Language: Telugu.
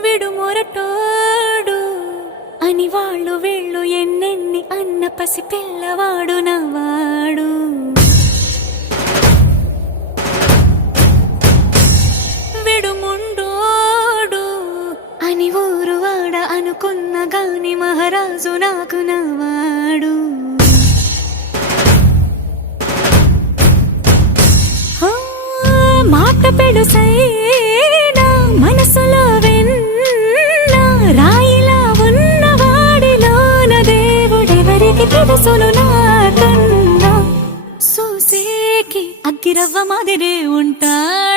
విడు మొరటోడు అని వాళ్ళు వీళ్ళు ఎన్నెన్ని అన్న పసి పిల్లవాడు నవాడు. విడు ముండోడు అని ఊరు వాడ అనుకున్న గాని మహారాజు నాకు నవాడు. మాట పెడుసైనా మనసులో వెన్న రాయిలా ఉన్నవాడిలోన దేవుడెవరికి తెలుసును నాకన్నా. సూసేకి అగ్గిరవ్వ మాదిరే ఉంటాడు.